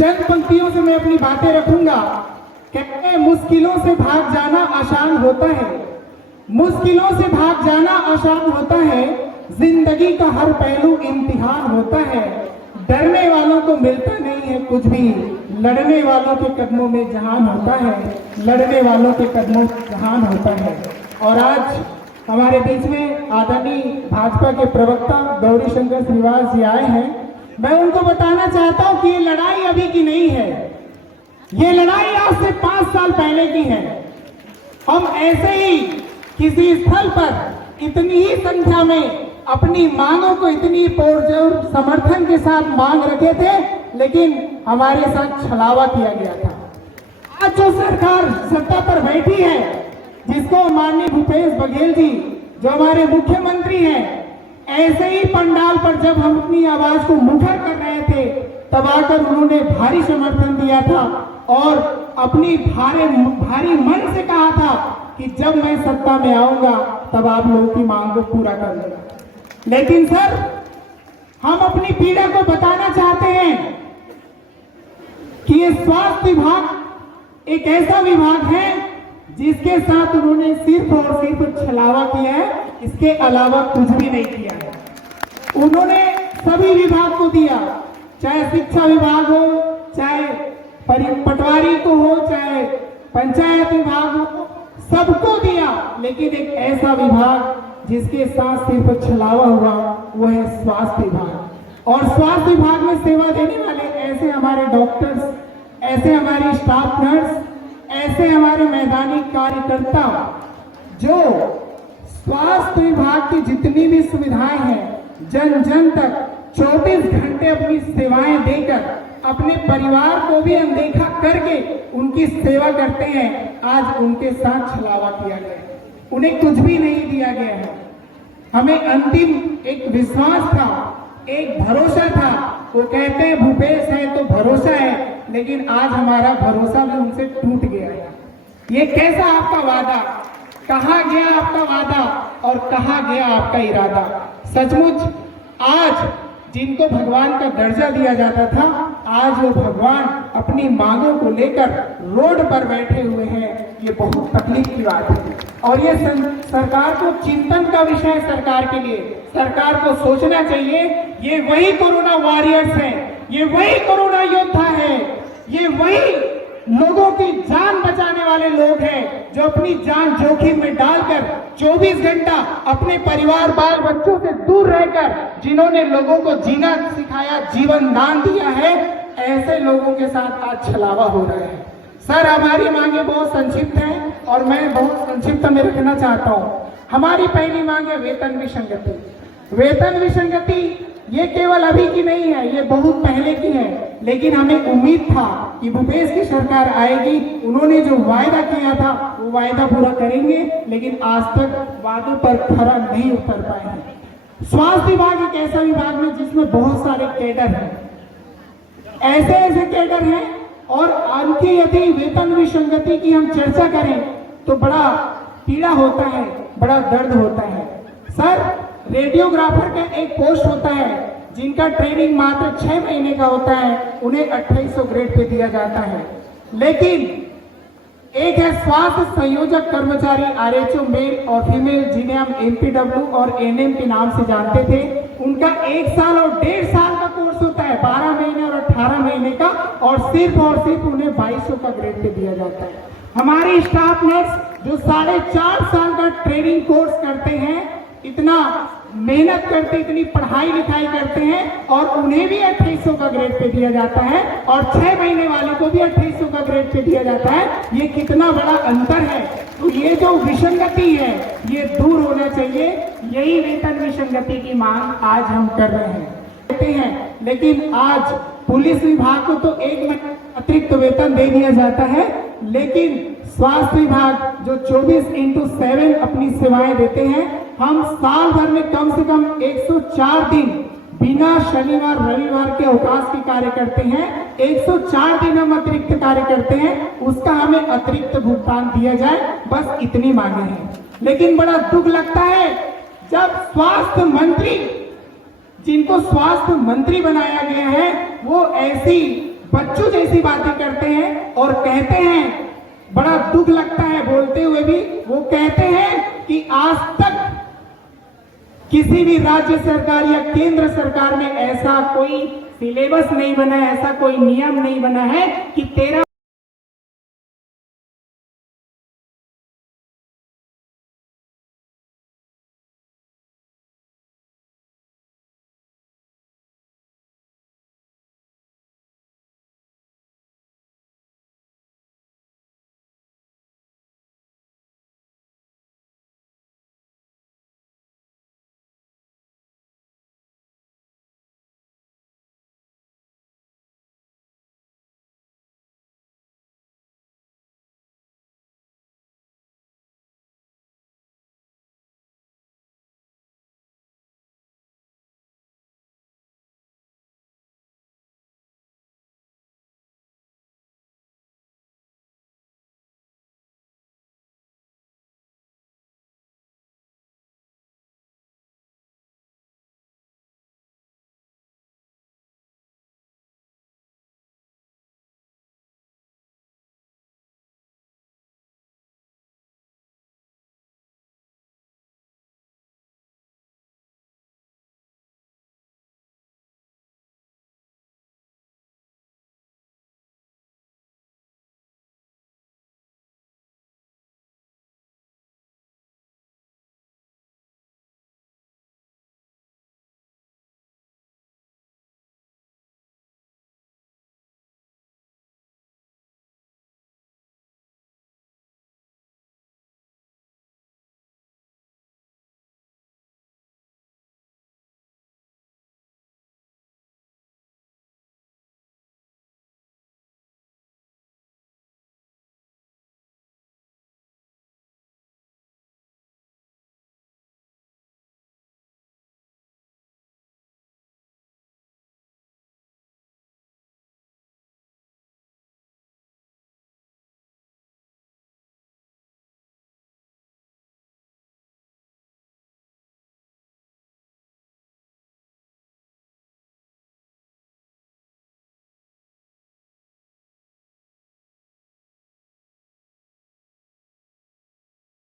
चंद पंक्तियों से मैं अपनी बातें रखूंगा। कहते हैं मुश्किलों से भाग जाना आसान होता है, मुश्किलों से भाग जाना आसान होता है, जिंदगी का हर पहलू इम्तिहान होता है। डरने वालों को मिलता नहीं है कुछ भी, लड़ने वालों के कदमों में जहान होता है, लड़ने वालों के कदमों में जहान होता है। और आज हमारे बीच में आदरणीय भाजपा के प्रवक्ता गौरीशंकर श्रीवास जी आए हैं। मैं उनको बताना चाहता हूं कि ये लड़ाई अभी की नहीं है, ये लड़ाई आज से 5 साल पहले की है। हम ऐसे ही किसी स्थल पर इतनी ही संख्या में अपनी मांगों को इतनी पुरजोर समर्थन के साथ मांग रखे थे, लेकिन हमारे साथ छलावा किया गया था। आज जो सरकार सत्ता पर बैठी है, जिसको माननीय भूपेश बघेल जी जो हमारे मुख्यमंत्री हैं, ऐसे ही पंडाल पर जब हम अपनी आवाज को मुखर कर रहे थे, तब आकर उन्होंने भारी समर्थन दिया था और अपनी भारी मन से कहा था कि जब मैं सत्ता में आऊंगा तब आप लोगों की मांग को पूरा कर लूंगा। लेकिन सर, हम अपनी पीड़ा को बताना चाहते हैं कि ये स्वास्थ्य विभाग एक ऐसा विभाग है जिसके साथ उन्होंने सिर्फ और सिर्फ छलावा किया है, इसके अलावा कुछ भी नहीं किया है। उन्होंने सभी विभाग को दिया, चाहे शिक्षा विभाग हो, चाहे पटवारी को हो, चाहे पंचायत विभाग हो, सबको दिया। लेकिन एक ऐसा विभाग जिसके साथ सिर्फ छलावा हुआ, वो है स्वास्थ्य विभाग। और स्वास्थ्य विभाग में सेवा देने वाले ऐसे हमारे डॉक्टर्स, ऐसे हमारी स्टाफ नर्स, ऐसे हमारे मैदानी कार्यकर्ता जो स्वास्थ्य विभाग की जितनी भी सुविधाएं हैं, जन जन तक 24 घंटे अपनी सेवाएं देकर अपने परिवार को भी अनदेखा करके उनकी सेवा करते हैं। आज उनके साथ छलावा किया गया है, उन्हें कुछ भी नहीं दिया गया है। हमें अंतिम एक विश्वास था, एक भरोसा था। वो कहते हैं भूपेश है तो भरोसा है, लेकिन आज हमारा भरोसा भी उनसे टूट गया है। ये कैसा आपका वादा, कहाँ गया आपका वादा और कहाँ गया आपका इरादा। सचमुच आज जिनको भगवान का दर्जा दिया जाता था, आज वो भगवान अपनी मांगों को लेकर रोड पर बैठे हुए हैं। ये बहुत तकलीफ की बात है और ये सरकार को चिंतन का विषय है। सरकार के लिए सरकार को सोचना चाहिए, ये वही कोरोना वॉरियर्स हैं, ये वही कोरोना योद्धा है, ये वही लोगों की जान बचाने वाले लोग हैं जो अपनी जान जोखिम में डालकर 24 घंटा अपने परिवार बाल बच्चों से दूर रहकर जिन्होंने लोगों को जीना सिखाया, जीवन दान दिया है, ऐसे लोगों के साथ आज छलावा हो रहा है। सर, हमारी मांगे बहुत संक्षिप्त हैं और मैं बहुत संक्षिप्त में रखना चाहता हूँ। हमारी पहली मांग है वेतन विसंगति। वेतन विसंगति ये केवल अभी की नहीं है, ये बहुत पहले की है, लेकिन हमें उम्मीद था कि भूपेश की सरकार आएगी, उन्होंने जो वायदा किया था वो वायदा पूरा करेंगे, लेकिन आज तक वादों पर खरा नहीं उतर पाए हैं। स्वास्थ्य विभाग एक ऐसा विभाग है जिसमें बहुत सारे कैडर हैं, ऐसे ऐसे कैडर हैं, और उनकी यदि वेतन विसंगति की हम चर्चा करें तो बड़ा पीड़ा होता है, बड़ा दर्द होता है। सर, रेडियोग्राफर का एक पोस्ट होता है जिनका ट्रेनिंग मात्र 6 महीने का होता है, उन्हें 2800 ग्रेड पे दिया जाता है। लेकिन एक है स्वास्थ्य संयोजक कर्मचारी, आरएचओ मेल और फीमेल, जिन्हें हम एमपीडब्ल्यू और एनएम के नाम से जानते थे, उनका 1 साल और 1.5 साल का कोर्स होता है, 12 महीने और 18 महीने का, और सिर्फ उन्हें 2200 का ग्रेड पे दिया जाता है। हमारी स्टाफ नर्स जो 4.5 साल का ट्रेनिंग कोर्स करते हैं, इतना मेहनत करते, इतनी पढ़ाई लिखाई करते हैं, और उन्हें भी 2800 का ग्रेड पे दिया जाता है, और 6 महीने वाले को भी 2800 का ग्रेड पे दिया जाता है। ये कितना बड़ा अंतर है। तो ये जो विसंगति है ये दूर होना चाहिए। यही वेतन विसंगति की मांग आज हम कर रहे हैं। लेकिन आज पुलिस विभाग को तो 1 महीने अतिरिक्त वेतन दे दिया जाता है, लेकिन स्वास्थ्य विभाग जो 24/7 अपनी सेवाएं देते हैं, हम साल भर में कम से कम 104 दिन बिना शनिवार रविवार के अवकाश के कार्य करते हैं। 104 दिन हम अतिरिक्त कार्य करते हैं, उसका हमें अतिरिक्त भुगतान दिया जाए, बस इतनी मांगे हैं। लेकिन बड़ा दुख लगता है जब स्वास्थ्य मंत्री, जिनको स्वास्थ्य मंत्री बनाया गया है, वो ऐसी बच्चों जैसी बातें करते हैं और कहते हैं, बड़ा दुख लगता है बोलते हुए भी, वो कहते हैं कि आज तक किसी भी राज्य सरकार या केंद्र सरकार में ऐसा कोई सिलेबस नहीं बना है, ऐसा कोई नियम नहीं बना है कि 13